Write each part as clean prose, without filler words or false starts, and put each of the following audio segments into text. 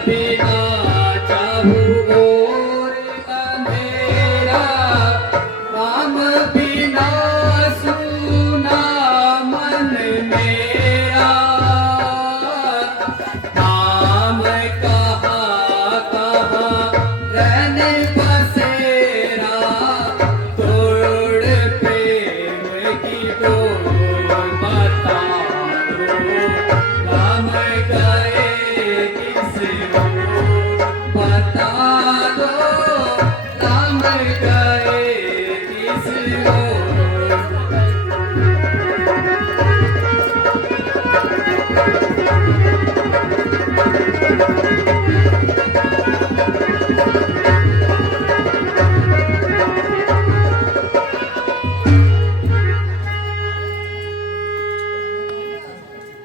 बिना चाहूँ और अंधेरा, राम बिना सुना मन मेरा। राम कहाँ कहाँ रहने बसेरा, तोड़ प्रेम की डोर बता दो। राम गए किस ओर बता दो, राम गए किस ओर।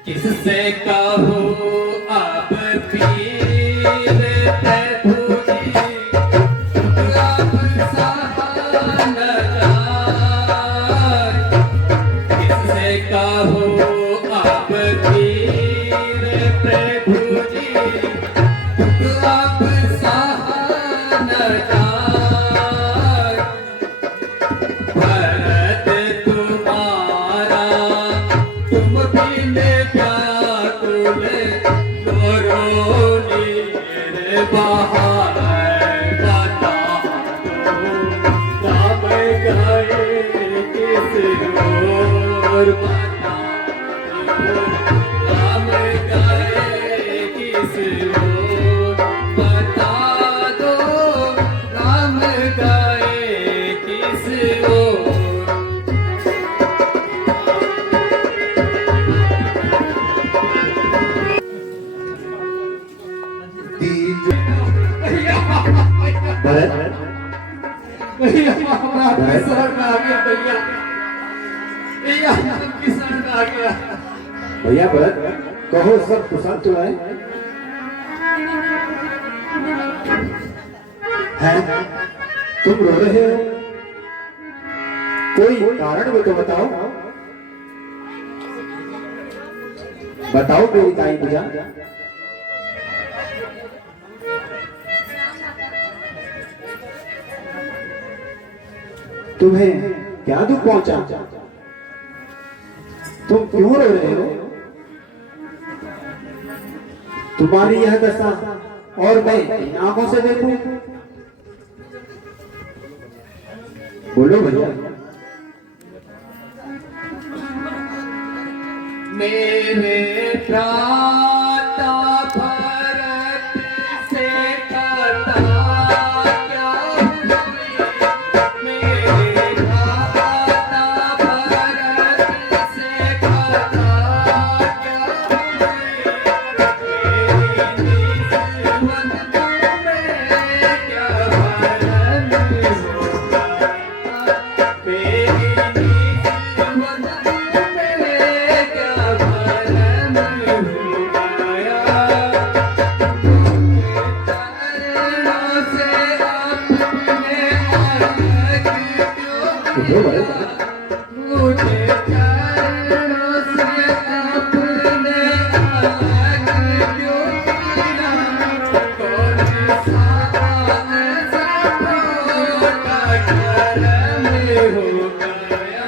किससे कहूँ अब पीर प्रभु जी, अब सहा न जाए। किससे कहूँ अब पीर प्रभु जी, अब सहा न जाए। भरत तुम्हारा तुम बिन व्याकुल, करो नीर बहाए बता दो। राम गए किस ओर बता दो, राम गए किस ओर बता दो, राम गए किस ओर। भरत भैया हमारा किसान में आ गया भैया, भैया किसान में आ गया। भैया भरत, कहो सब कुशल तो है? हैं? तुम रो रहे हो, कोई कारण भी तो बताओ। बताओ मेरी ताई पूजा। तुम्हें क्या दुख पहुंचा? तुम क्यों रो रहे हो? तुम्हारी यह दशा और मैं इन आंखों से देखूं? बोलो भैया। मेरे प्राता भरत से कथा क्या हुई, मेरे प्राता भरत से कथा क्या हुई। मेरी निस्बत में क्या भरम होगा, मेरी निस्बत में क्या भरम होगा। चरणों से अपने अलग क्यों किया, मुझे चरणों से अपने अलग क्यों किया। कौन सा ऐसा छोटा कर्म हो गया।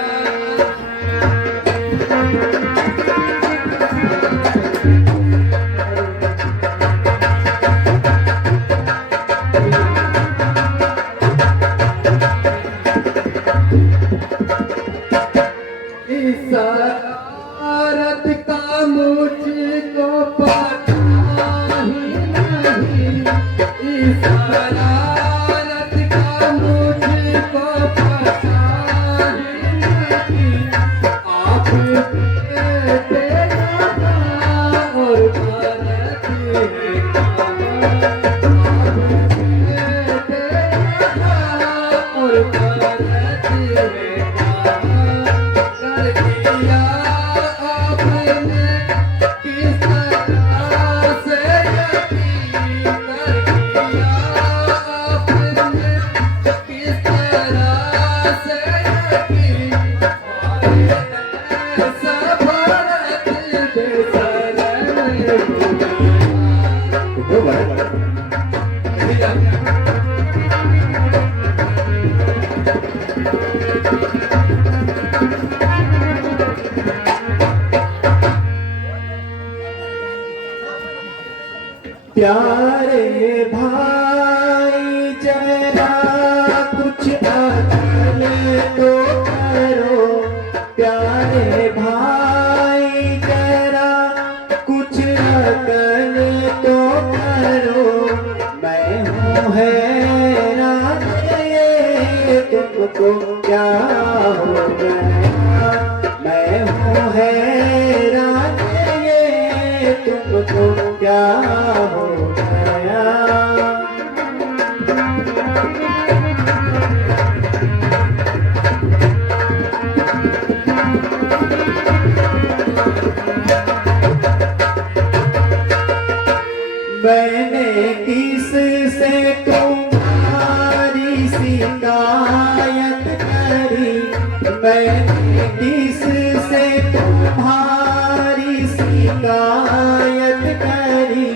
प्यारे भाई जरा कुछ अकल तो करो, प्यारे भाई जरा कुछ अकल तो करो। मैं हूँ हैरान ये तुमको क्या हो गया, मैं हूँ हैरान ये तुमको क्या हो गया। मैंने किस से तुम्हारी शिकायत करी, मैंने किस से तुम्हारी शिकायत करी।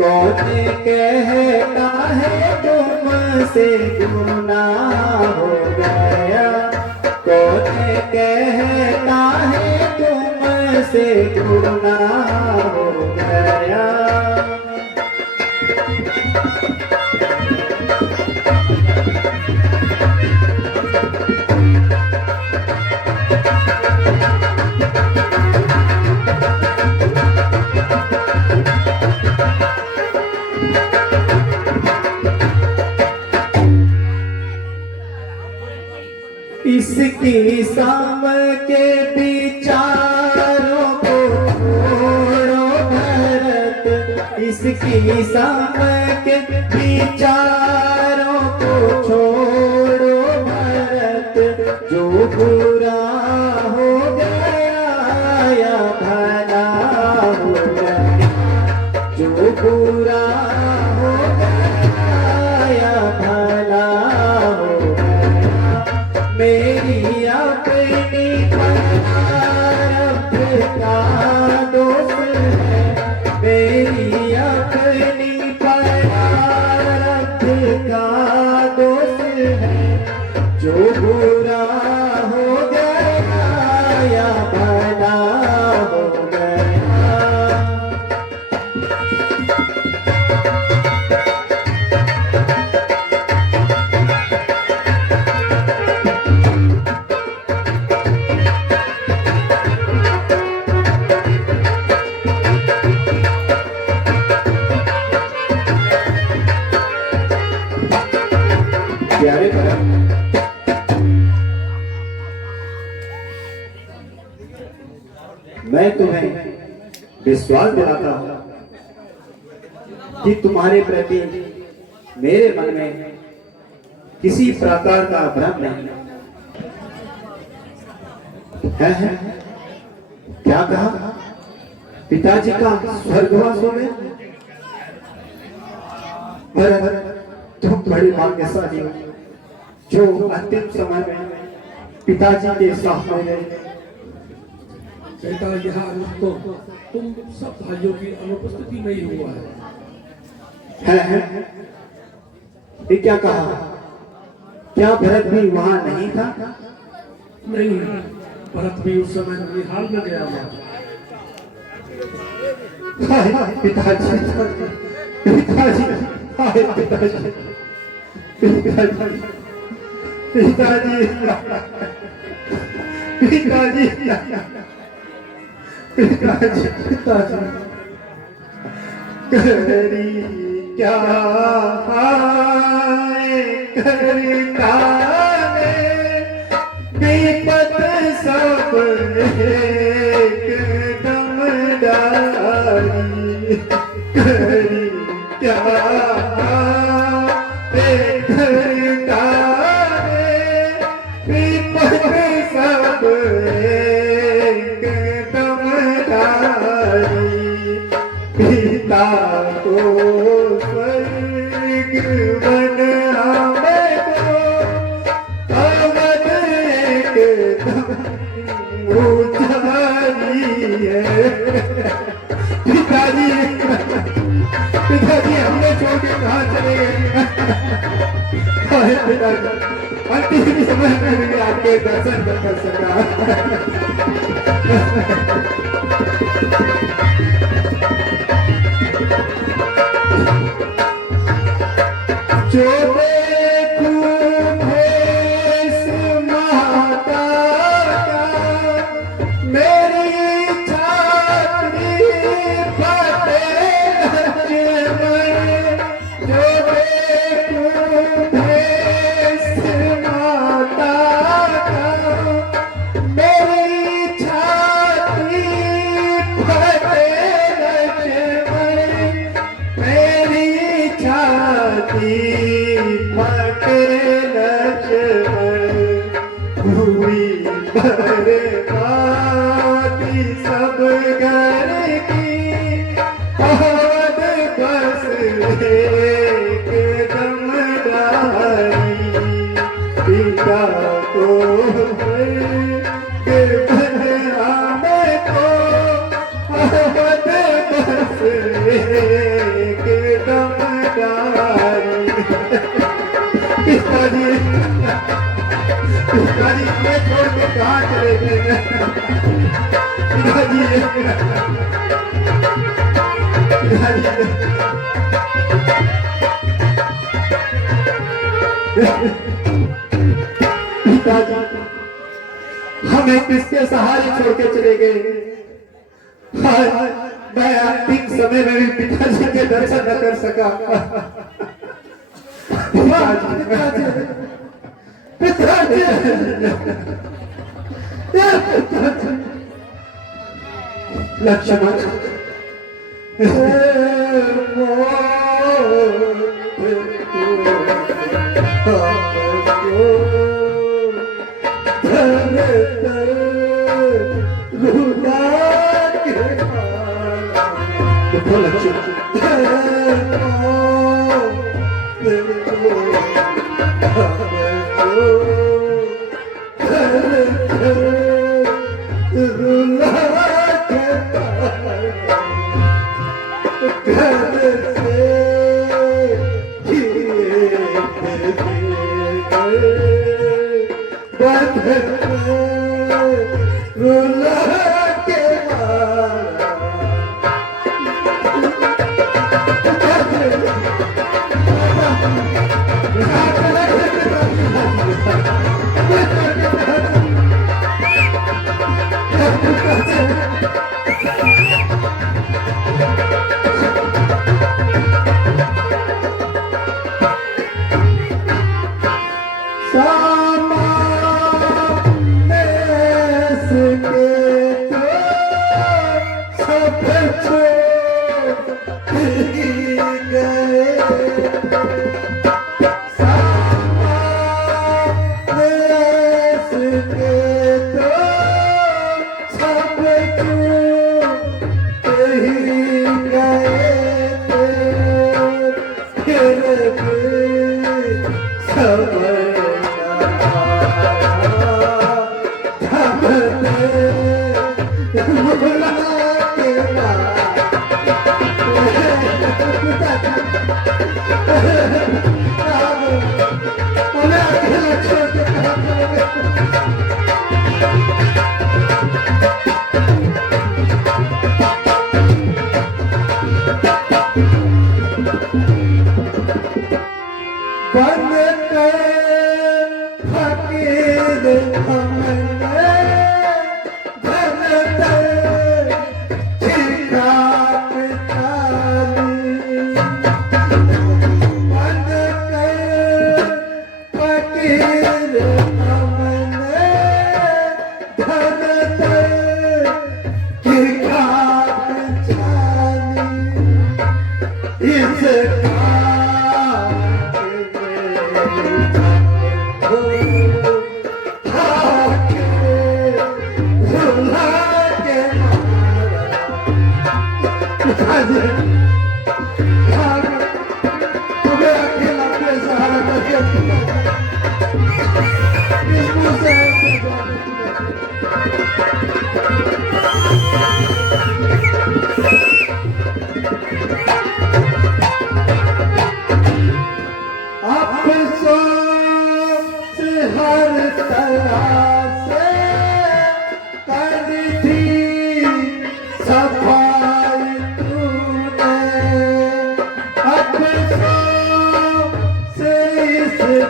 कौन कहता है तुमसे गुनाह हो गया, कौन कहता है तुमसे गुनाह हो गया। इसकी शाम के विचारों को छोड़ो भरत, इसकी शाम के विचारों को छोड़ो भरत। जो बुरा हो गया या भला हो गया, जो बुरा हो गया या भला हो गया। मेरी अपनी प्रारब्ध का दोष है, मेरी अपनी प्रारब्ध का दोष है। जो बुरा हो गया या भला हो गया। प्यारे भरत, मैं तुम्हें विश्वास दिलाता हूं कि तुम्हारे प्रति मेरे मन में किसी प्रकार का भ्रम नहीं है। क्या कहा? पिताजी का स्वर्गवास हो गया? भरत, तुम बड़ी भाग्यशाली हो जो अंतिम समय में पिताजी के साथ में गए। बेटा यह तो तुम सब भाइयों की अनुपस्थिति में ही हुआ है। ये क्या कहा? क्या भरत भी वहां नहीं था? नहीं, भरत भी उस समय निहाल में गया हुआ। पिताजी, पिताजी, पिताजी, पिताजी, पिताजी, पिताजी, पिताजी, पिताजी, करी क्या हाय करता विपत सब एकदम डाली। करी क्या करता विपत सब एकदम डाली। पिता को स्वर्ग बना अवध एकदम उजाली है। पिताजी, पिताजी हमने छोड़ के कहाँ चले गए? पिताजी अंतिम समय में भी आपके दर्शन न कर सका। जो देखूं भेष माता का, मेरी छाती फटे नजर। जो देखूं भेष माता का, मेरी छाती फटे नजर। मेरी छाती फटे नजर। हुई बर्बादी सब घर की, और बस एक दम डाली। पिता को बनाने को, और बस एक दम डाली। पिताजी ये छोड़ के कहाँ चले गए? पिताजी पिताजी हमें किसके सहारे छोड़ के चले गए? मैं अंतिम समय में भी पिताजी के दर्शन न कर सका। पिताजी लक्ष्मण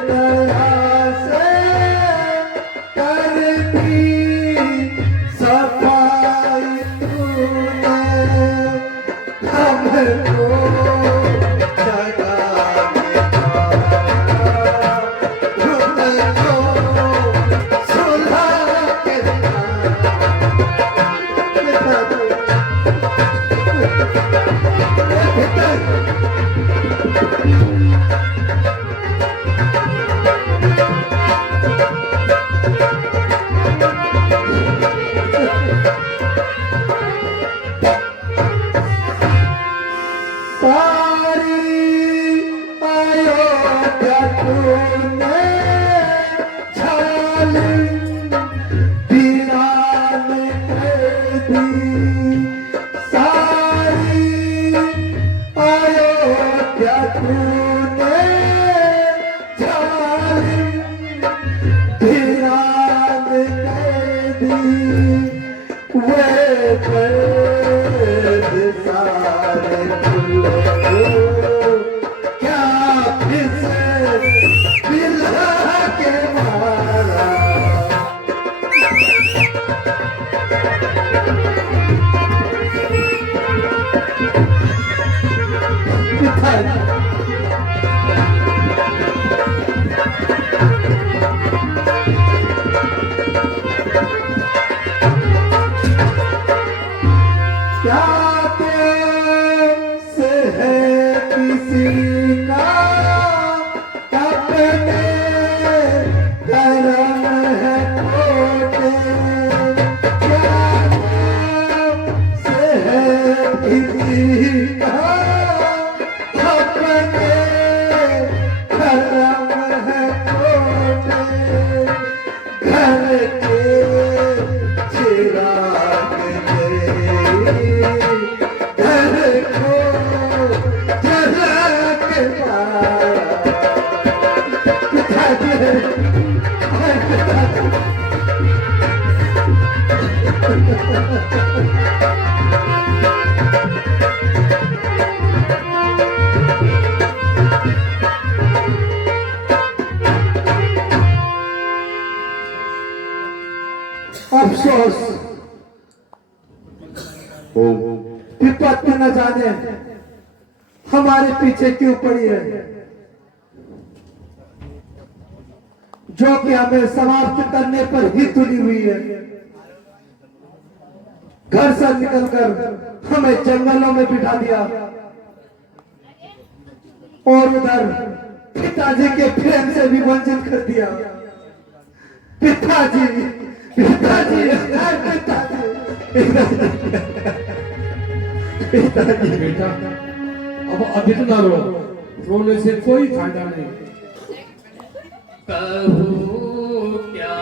दया से कर दी सफाई तूने हमको जगा के सुलह के सारी अयोध्या तूने छालिन वीरान कर दी सारी अयोध्या तूने छालिन वीरान कर दी वे पैद सारे क्या फिर बिल्हा के मारा क्या से है किसी का अपने धर्म है खोटे क्या से है किसी का अपने धर्म है खोटे घर के चिराग घर को जला के अफसोस विपत न जाने हमारे पीछे क्यों पड़ी है जो कि हमें समाप्त करने पर ही तुली हुई है घर से निकलकर हमें जंगलों में बिठा दिया और उधर पिताजी के प्रेम से भी वंचित कर दिया पिताजी पिताजी पिताजी बेटा अब अधिक ना रो रोने से कोई फायदा नहीं कहूँ क्या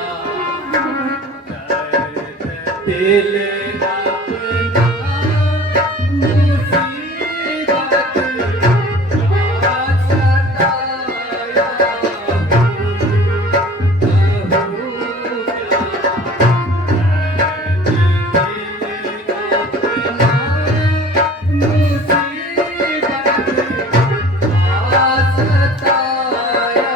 दर्द दिल अपना मुसीबत का सताया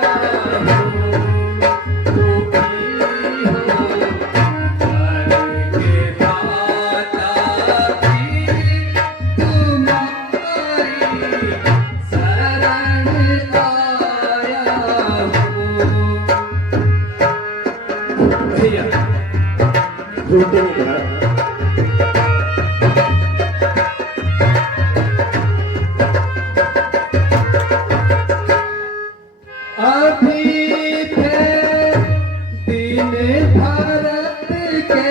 रोते नहीं करा अभी थे दिन भारत के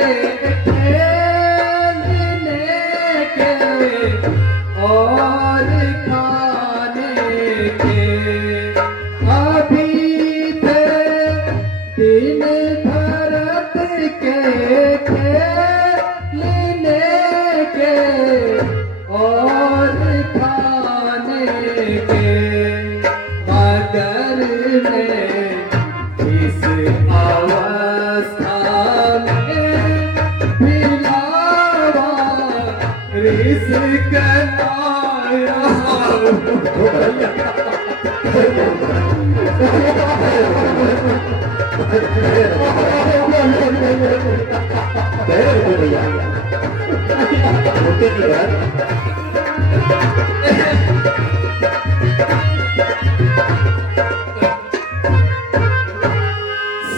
खेलने के और खाने के अभी थे दिन भारत के खेलने के और खाने के मगर में इस अवस्था में मिलावा रिस्क आया होते नहीं भरत।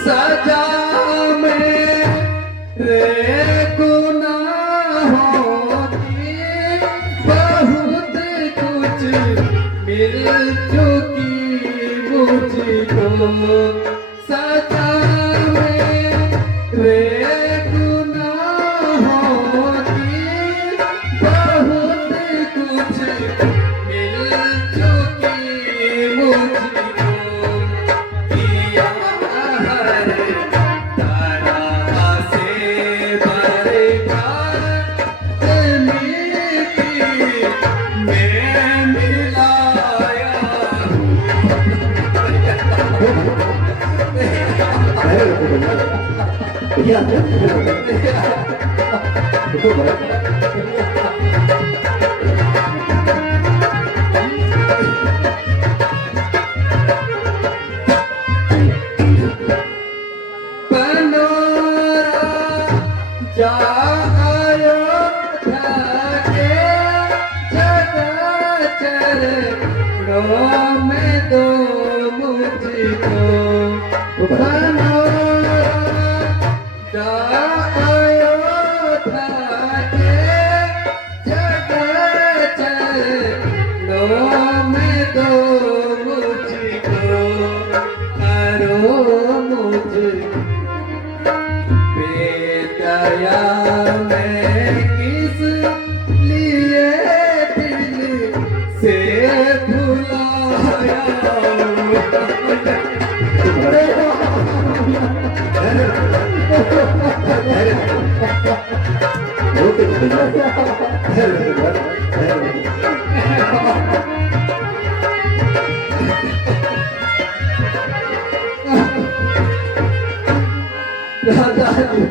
सजा मेरे गुनाहों की बहुत कुछ मिल चुकी मुझको। सजा मेरे गुनाहों की बहुत कुछ मिल चुकी मुझको। किया हर तरह से बरकत मिलती मैं मिलाया हूँ। भैया रुको भरत। बनोरा जायो ढके जगह चरणों में दो मुझको। बनोरा जायो ढके जगह चरणों में दो मुझको। करो मुझको बेदया मैं किस लिए दिल से भुलाया होते नहीं भरत। दादाजी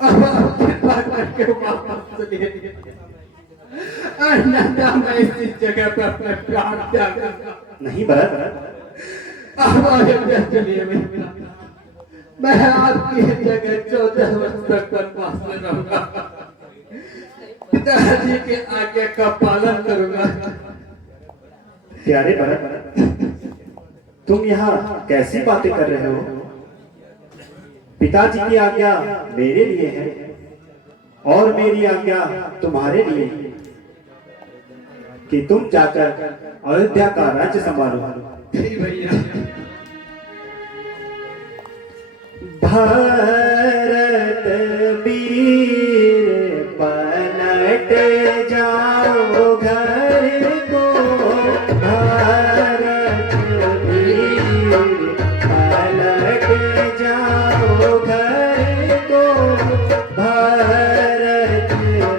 अब आप कृपा करके वापस चलिए। अन्यथा मैं इसी जगह पर अपने प्राण त्याग दूंगा। नहीं भरत। अब अयोध्या चलिए मैं आपकी जगह 14 वर्ष तक वनवास में रहूंगा। पिताजी के आज्ञा का पालन करूंगा। प्यारे भरत, तुम यहाँ कैसी बातें कर रहे हो? पिताजी की आज्ञा मेरे लिए है और मेरी आज्ञा तुम्हारे लिए कि तुम जाकर अयोध्या का राज्य संभालो। नहीं भैया, भारत वीर पलट जाओ घर को। भारत वीर पलट जाओ घर को। भारत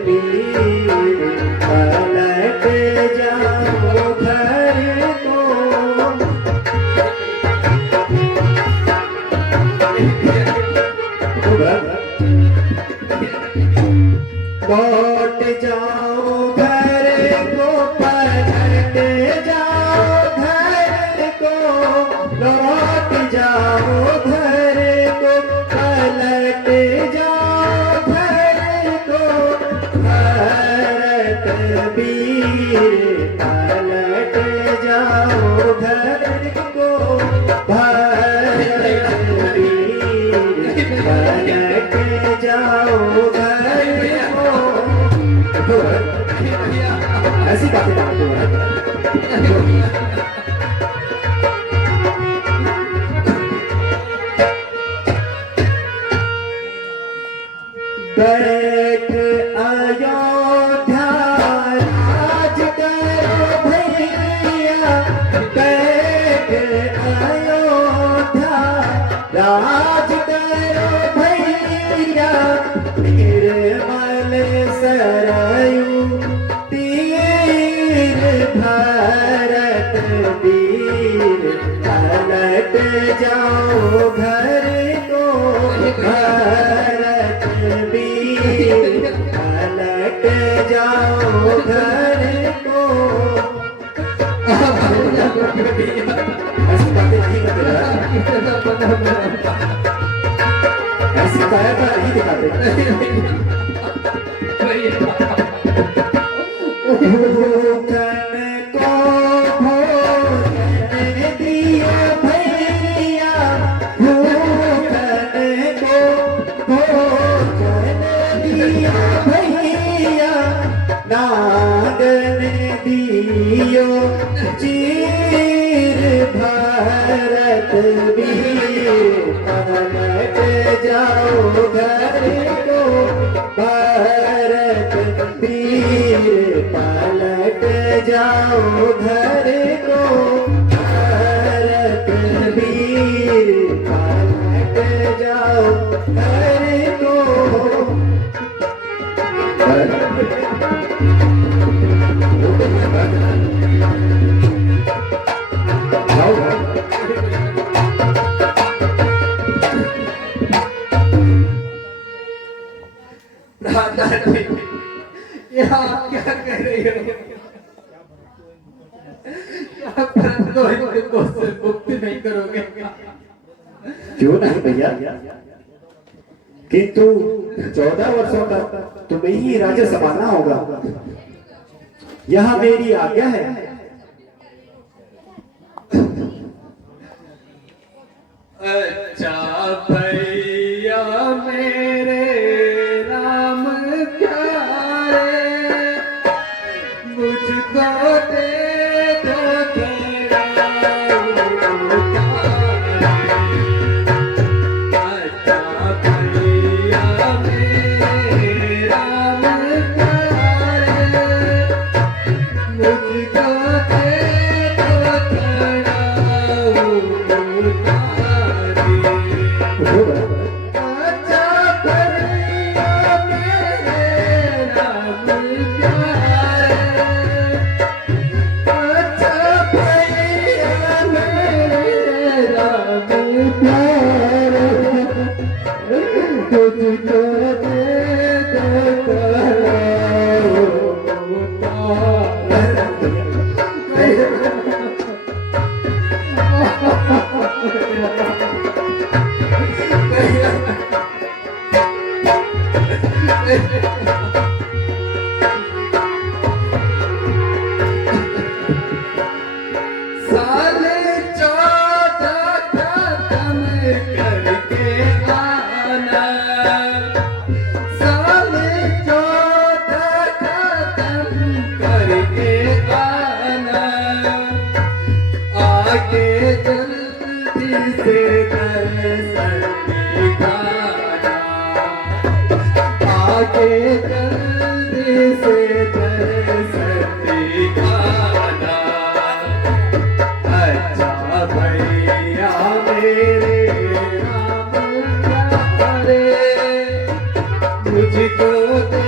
वीर पलट जाओ घर को। लौट जाओ घर को, पलट जाओ घर को। लौट जाओ घर को, पलट जाओ घर को। भारत वीर पलट जाओ घर को। भारत वीर पलट जाओ घर को। ऐसी बातें करते हो। बैठ अयोध्या राज करो भैया। बैठ अयोध्या राज करो भैया। निर्मल सरयू तीर भारत वीर पलट जाओ घर को। भारत वीर पलट जाओ घर को। ऐसी बातें नहीं करते, ऐसी काया नहीं दिखाते। चीर भारत वीर पलट जाओ घर को भारत वीर पलट जाओ घर को भारत वीर पलट जाओ घर को दादाजी ये आप क्या कह रही हो? क्या परंतु को से मुक्ति नहीं करोगे? क्यों नहीं भैया, किंतु 14 वर्षों तक तुम्हें ही राज्य संभालना होगा। यह मेरी आज्ञा है। अच्छा भैया मेरे राम प्यारे मुझको दे दो तेरा अच्छा भैया मेरे राम प्यारे मुझको दे दो तेरा अच्छा भैया मेरे राम प्यारे अच्छा भैया मेरे राम प्यारे तुझको दे दो साले 14 खत्म करके आना साले 14 खत्म करके आना आके जल्दी से दर्शन दिखाना आके जल्दी से दर्शन दिखाना अच्छा भैया मेरे राम प्यारे मुझको दे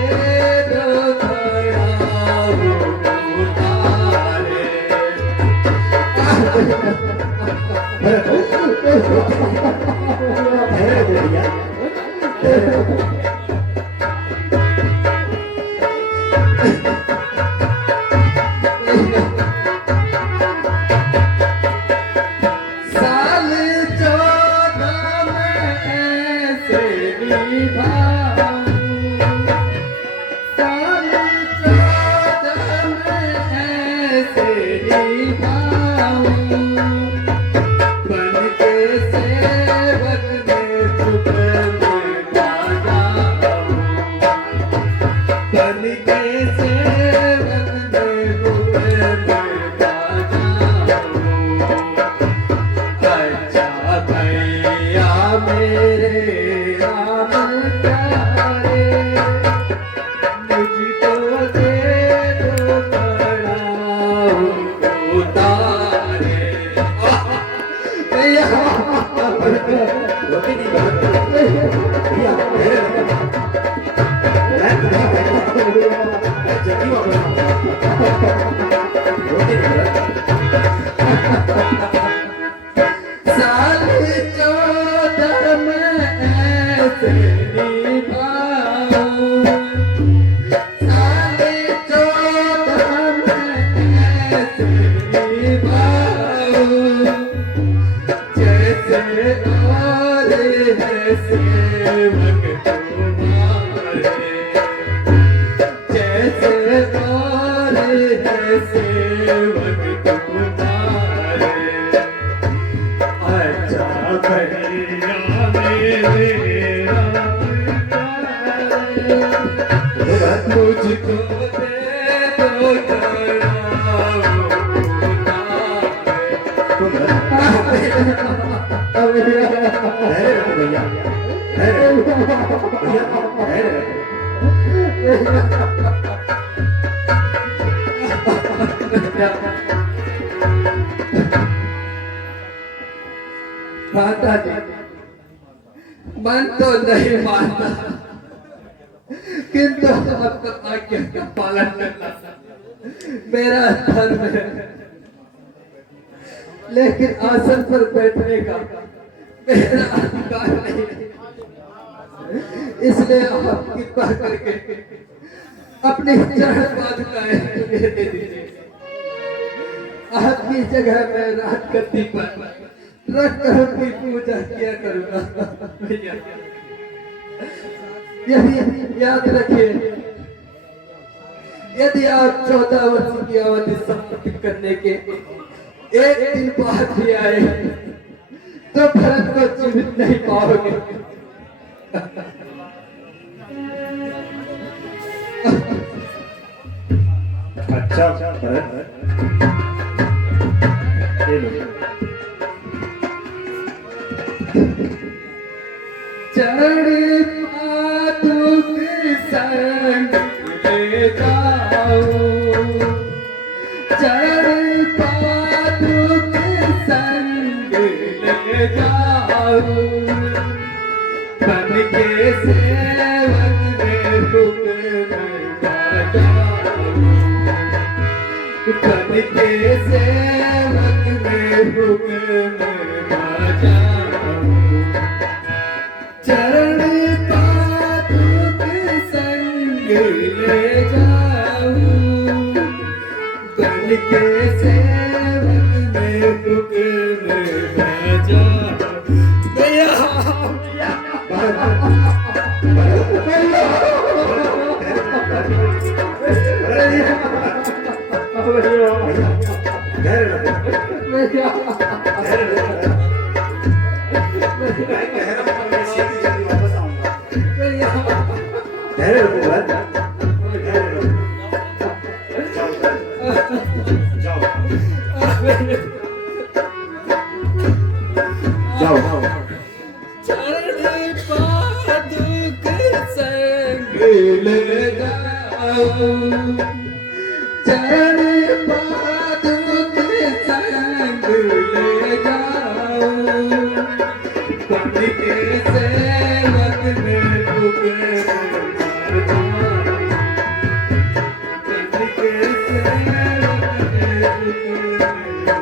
दो थोड़ा उतारे साल 14 में ऐसे निभाऊं साल 14 में ऐसे निभाऊं बन के सेवक में चुप में जाऊं बन के सेवक में चुप में जाऊं अच्छा भैया मेरे राम प्यारे मुझको दे दो बड़ा उतारे भैया साल 14 में ऐसे निभाऊं साल 14 में ऐसे निभाऊं जैसे और है सेवक तुम्हारे जैसे और है सेवक तुम्हारे अच्छा भैया मेरे राम प्यारे मुझको दे दो थोड़ा धैर्य रखो भैया, धैर्य रखो भैया, धैर्य रखो। माता जी, मन तो नहीं मानता, किंतु आपका आज्ञा का पालन करना मेरा धर्म है। लेकिन आसन पर बैठने का मेरा अधिकार नहीं है। इसलिए आप कृपा करके अपनी चरण पादुकाएं मुझे दे दीजिए। आपकी जगह मैं राजगद्दी पर रख कर उनकी पूजा किया करूंगा। भैया, यदि याद रखिए, यदि आप 14 वर्ष की अवधि समाप्त करने के एक दिन बाद भी आए तो भरत को जीवित नहीं पाओगे। अच्छा भरत, ये लो। चढ़ पादुक संग ले जाओ, चढ़ पादुक संग ले जाओ, बन के सेवक में हुक्म बजाओ, बन के सेवक में हुक्म बजाओ। चरण पादुक संग ले जाऊं, बन के सेवक में हुक्म बजाऊं। भैया, धैर्य रखो, भैया, धैर्य रखो। मैं कह रहा हूँ मैं सीधी जल्दी वापस आऊंगा। भैया, धैर्य रखो भरत, धैर्य रखो। जाओ जाओ जाओ। चरण पादुक संग ले जाऊं, चरण पादुक संग ले जाऊं, बन के सेवक में हुक्म बजाऊं, बन के सेवक में हुक्म बजाऊं।